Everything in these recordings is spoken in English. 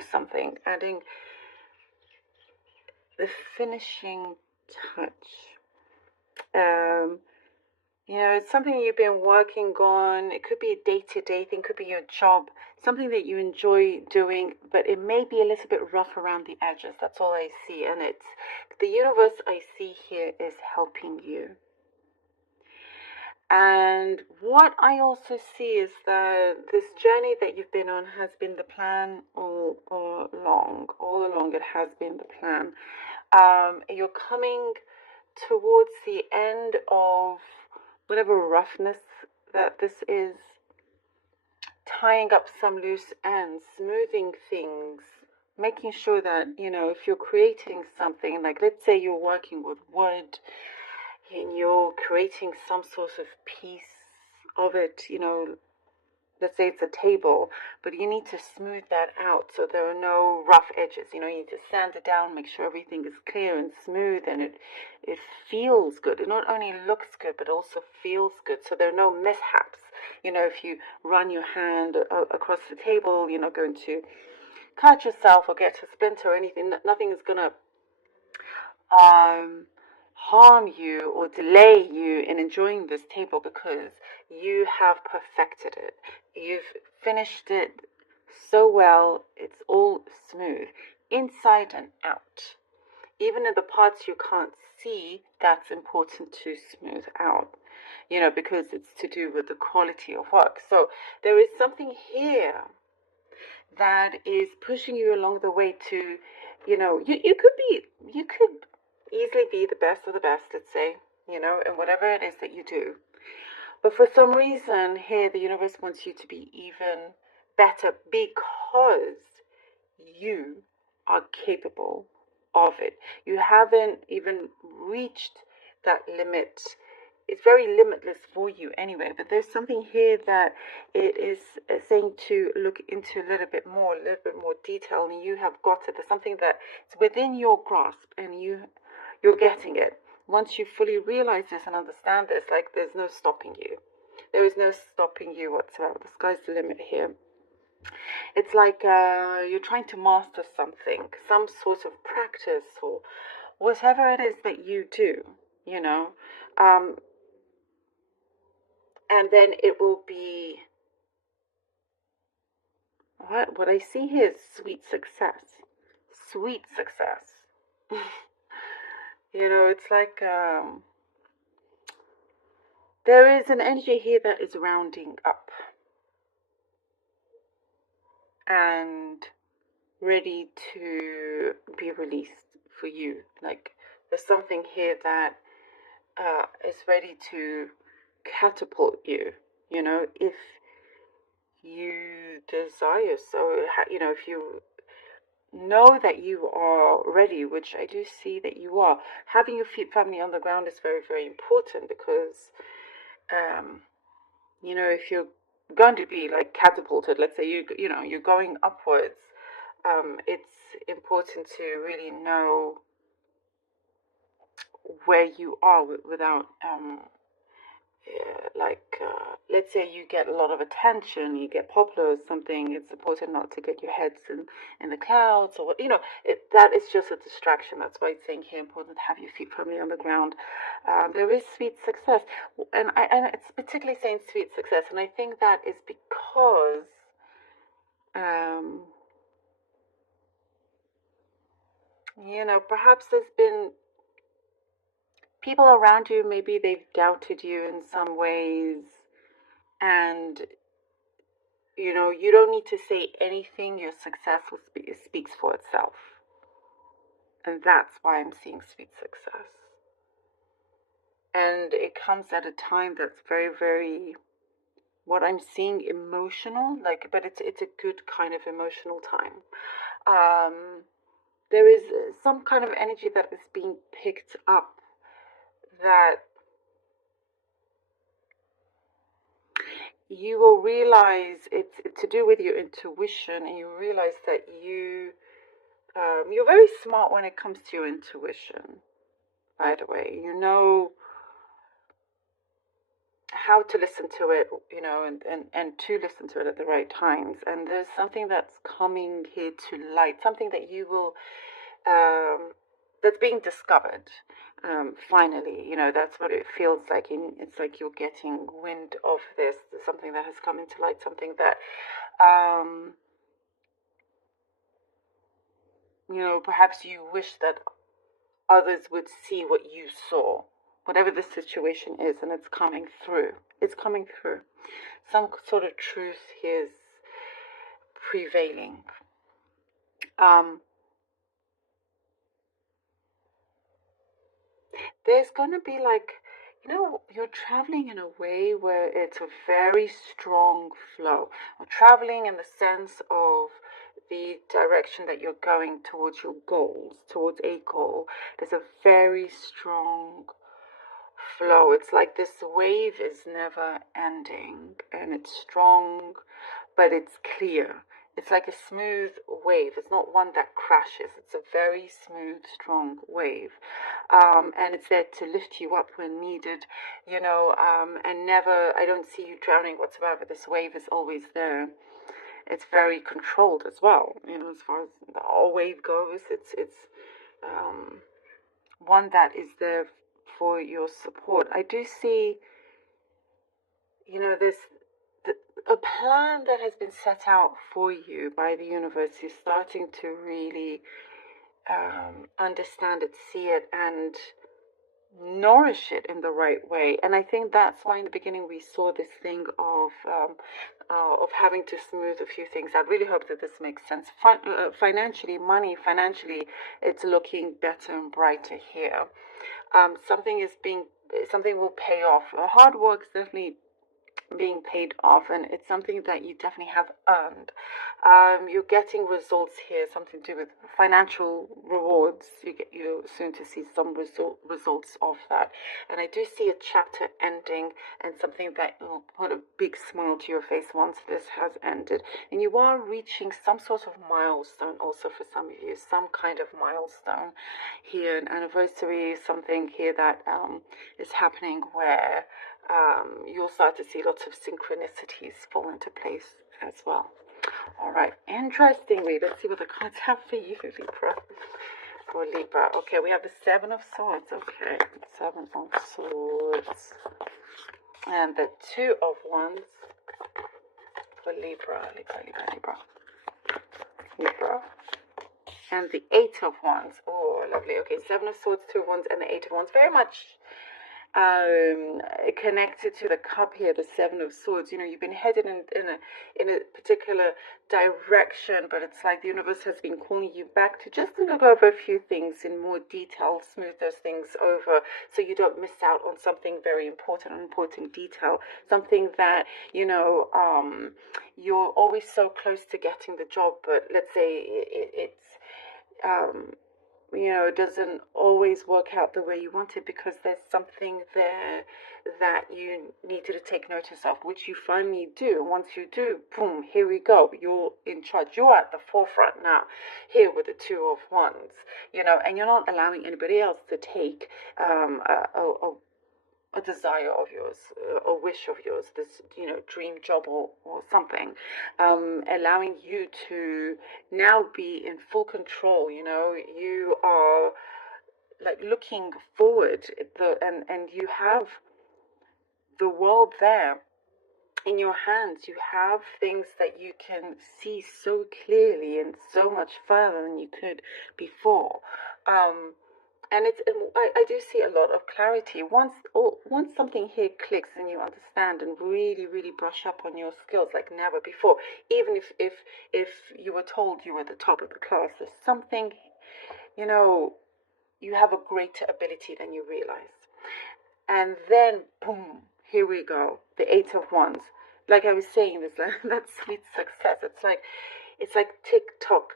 something, adding the finishing touch. It's something you've been working on. It could be a day-to-day thing, could be your job, something that you enjoy doing, but it may be a little bit rough around the edges. That's all I see. And it's the universe I see here is helping you. And what I also see is that this journey that you've been on has been the plan all along. All along, it has been the plan. You're coming towards the end of whatever roughness that this is, tying up some loose ends, smoothing things, making sure that, if you're creating something, like let's say you're working with wood and you're creating some sort of piece of it, let's say it's a table, but you need to smooth that out so there are no rough edges. You need to sand it down, make sure everything is clear and smooth, and it feels good. It not only looks good, but also feels good, so there are no mishaps. If you run your hand across the table, you're not going to cut yourself or get a splinter or anything. Nothing is going to harm you or delay you in enjoying this table, because you have perfected it. You've finished it so well. It's all smooth inside and out. Even in the parts you can't see, that's important to smooth out, because it's to do with the quality of work. So there is something here that is pushing you along the way to, you could easily be the best of the best, let's say, and whatever it is that you do. But for some reason here, the universe wants you to be even better because you are capable of it. You haven't even reached that limit. It's very limitless for you anyway, but there's something here that it is saying to look into a little bit more detail, and you have got it. There's something that's within your grasp, and you're getting it. Once you fully realize this and understand this, like, there's no stopping you. There is no stopping you whatsoever. The sky's the limit here. It's like you're trying to master something, some sort of practice or whatever it is that you do, and then it will be, what I see here is sweet success. Sweet success. It's like there is an energy here that is rounding up and ready to be released for you. Like, there's something here that is ready to catapult you, if you desire so. If you know that you are ready, which I do see that you are, having your feet firmly on the ground is very, very important, because if you're going to be like catapulted, let's say you're going upwards, it's important to really know where you are without let's say you get a lot of attention, you get popular or something. It's important not to get your heads in the clouds, or that is just a distraction. That's why it's saying here important to have your feet firmly on the ground. There is sweet success, and it's particularly saying sweet success, and I think that is because perhaps there's been people around you, maybe they've doubted you in some ways, and you don't need to say anything. Your success speaks for itself, and that's why I'm seeing sweet success. And it comes at a time that's very, very, what I'm seeing, emotional, but it's a good kind of emotional time. There is some kind of energy that is being picked up, that you will realize it's to do with your intuition, and you realize that you're very smart when it comes to your intuition, by the way. how to listen to it, and to listen to it at the right times. And there's something that's coming here to light, something that you will, that's being discovered. Finally, that's what it feels like. It's like you're getting wind of this, something that has come into light, something that, perhaps you wish that others would see what you saw, whatever the situation is, and it's coming through. It's coming through. Some sort of truth is prevailing. There's going to be like, you're traveling in a way where it's a very strong flow. Or traveling in the sense of the direction that you're going towards your goals, towards a goal. There's a very strong flow. It's like this wave is never ending, and it's strong, but it's clear. It's like a smooth wave. It's not one that crashes. It's a very smooth, strong wave. And it's there to lift you up when needed, and never, I don't see you drowning whatsoever. This wave is always there. It's very controlled as well, as far as the wave goes. It's one that is there for your support. I do see, this a plan that has been set out for you by the universe. You're starting to really understand it, see it, and nourish it in the right way. And I think that's why in the beginning we saw this thing of having to smooth a few things. I really hope that this makes sense. Financially, it's looking better and brighter here. Something will pay off. Hard work's definitely being paid off, and it's something that you definitely have earned. You're getting results here, something to do with financial rewards. You're soon to see some results of that. And I do see a chapter ending, and something that will put a big smile to your face once this has ended. And you are reaching some sort of milestone also for some of you, some kind of milestone here, an anniversary, something here that is happening where you'll start to see lots of synchronicities fall into place as well. All right, interestingly, let's see what the cards have for you, Libra. For Libra, okay, we have the Seven of Swords. Okay, Seven of Swords, and the Two of Wands for Libra, and the Eight of Wands. Oh, lovely. Okay, Seven of Swords, Two of Wands, and the Eight of Wands. Very much connected to the cup here, the Seven of Swords. You've been headed in a particular direction, but it's like the universe has been calling you back to just look over a few things in more detail, smooth those things over, so you don't miss out on something very important, an important detail, something that you're always so close to getting the job, but let's say it's it doesn't always work out the way you want it, because there's something there that you needed to take notice of, which you finally do. Once you do, boom, here we go. You're in charge. You're at the forefront now, here with the Two of Wands, and you're not allowing anybody else to take a desire of yours, a wish of yours, this dream job or something, allowing you to now be in full control. You are like looking forward, and you have the world there in your hands. You have things that you can see so clearly and so much further than you could before. And I do see a lot of clarity. Once something here clicks and you understand and really, really brush up on your skills like never before, even if you were told you were the top of the class, there's something, you have a greater ability than you realize. And then, boom, here we go, the Eight of Wands. Like I was saying, this that sweet success. It's like tick tock,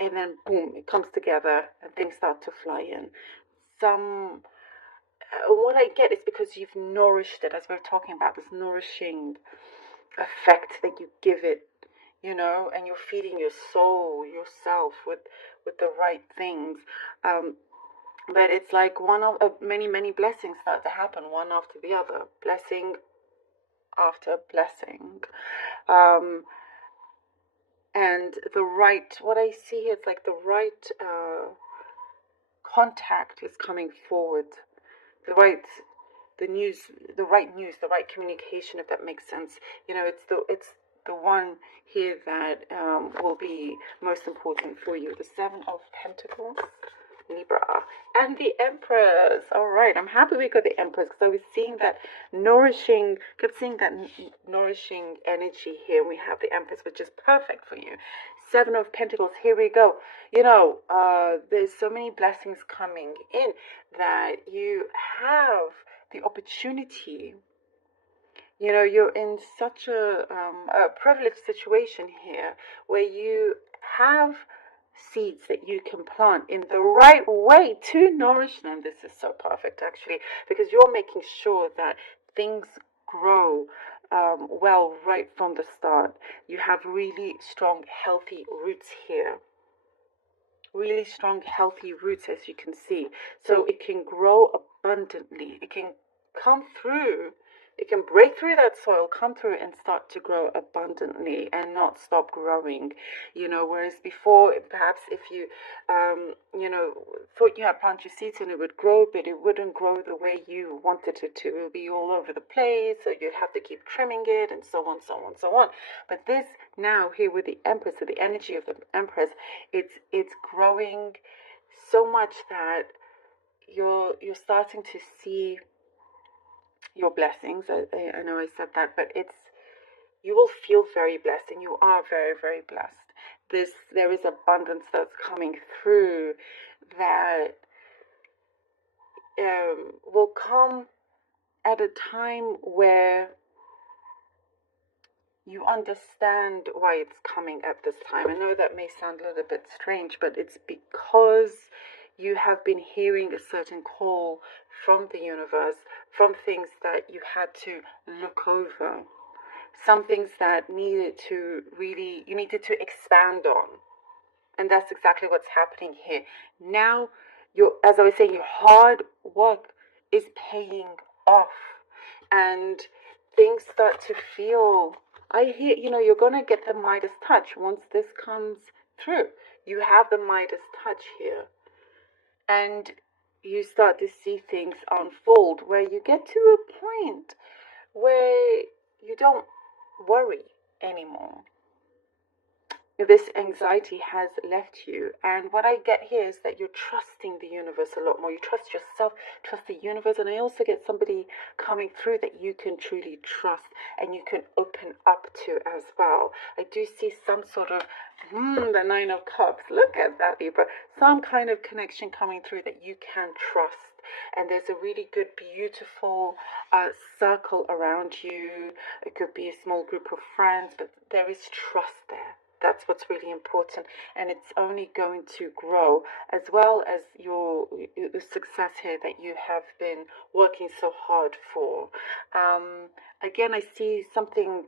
and then boom, it comes together and things start to fly in. What I get is because you've nourished it, as we we're talking about, this nourishing effect that you give it, and you're feeding your soul, yourself with the right things. But it's like one of many blessings start to happen, one after the other, blessing after blessing. And what I see here is like the right contact is coming forward, the right news, the right communication, if that makes sense. It's the one here that will be most important for you. The Seven of Pentacles, Libra, and the Empress. All right, I'm happy we got the Empress, because I was seeing that kept seeing that nourishing energy here. We have the Empress, which is perfect for you. Seven of Pentacles, here we go. There's so many blessings coming in that you have the opportunity. You're in such a privileged situation here, where you have seeds that you can plant in the right way to nourish them. This is so perfect, actually, because you're making sure that things grow well right from the start. You have really strong, healthy roots here. Really strong, healthy roots, as you can see. So it can grow abundantly. It can come through. It can break through that soil, come through and start to grow abundantly and not stop growing. Whereas before, perhaps if you, thought you had planted your seeds and it would grow, but it wouldn't grow the way you wanted it to. It would be all over the place, so you'd have to keep trimming it and so on, so on, so on. But this now here with the Empress, with the energy of the Empress, it's growing so much that you're starting to see your blessings. I know I said that, but you will feel very blessed, and you are very, very blessed. There is abundance that's coming through that will come at a time where you understand why it's coming at this time. I know that may sound a little bit strange, but it's because you have been hearing a certain call from the universe, from things that you had to look over, some things that you needed to expand on. And that's exactly what's happening here. Now, as I was saying, your hard work is paying off, and things start to feel, I hear, you're going to get the Midas touch once this comes through. You have the Midas touch here, and you start to see things unfold where you get to a point where you don't worry anymore. This anxiety has left you, and what I get here is that you're trusting the universe a lot more. You trust yourself, trust the universe, and I also get somebody coming through that you can truly trust and you can open up to as well. I do see some sort of the Nine of Cups. Look at that, Libra. Some kind of connection coming through that you can trust. And there's a really good, beautiful circle around you. It could be a small group of friends, but there is trust there. That's what's really important, and it's only going to grow, as well as your success here that you have been working so hard for. Again, I see something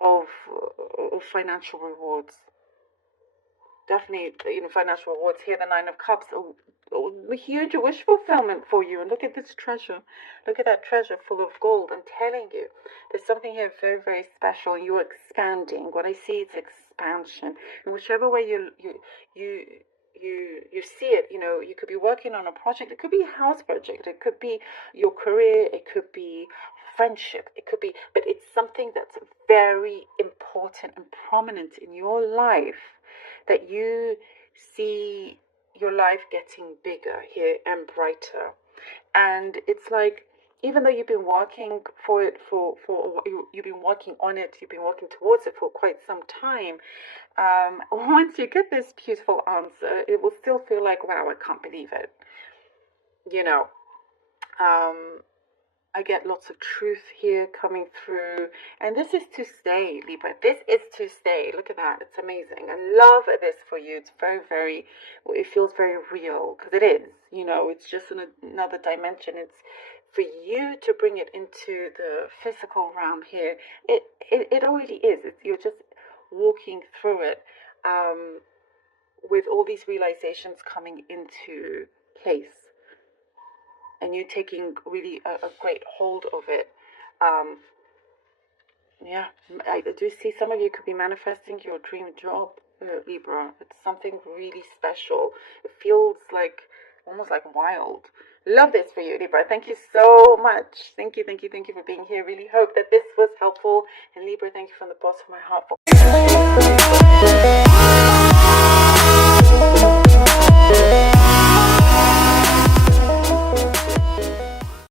of financial rewards. Definitely, financial rewards here. The Nine of Cups, a huge wish fulfillment for you. And look at this treasure. Look at that treasure full of gold. I'm telling you, there's something here very, very special. You're expanding. What I see is expansion. In whichever way you see it, you could be working on a project. It could be a house project. It could be your career. It could be friendship. It could be, but it's something that's very important and prominent in your life, that you see your life getting bigger here and brighter. And it's like, even though you've been working for it you've been working on it, you've been working towards it for quite some time, once you get this beautiful answer, it will still feel like, wow, I can't believe it. I get lots of truth here coming through, and this is to stay, Libra. This is to stay. Look at that. It's amazing. I love this for you. It's very, very, it feels very real, because it is. It's just another dimension. It's for you to bring it into the physical realm here. It already is. You're just walking through it with all these realizations coming into place. and you're taking really a great hold of it. Yeah, I do see some of you could be manifesting your dream job, Libra. It's something really special. It feels like almost like wild. Love this for you, Libra. Thank you so much. Thank you for being here. Really hope that this was helpful. And Libra, thank you from the bottom of my heart for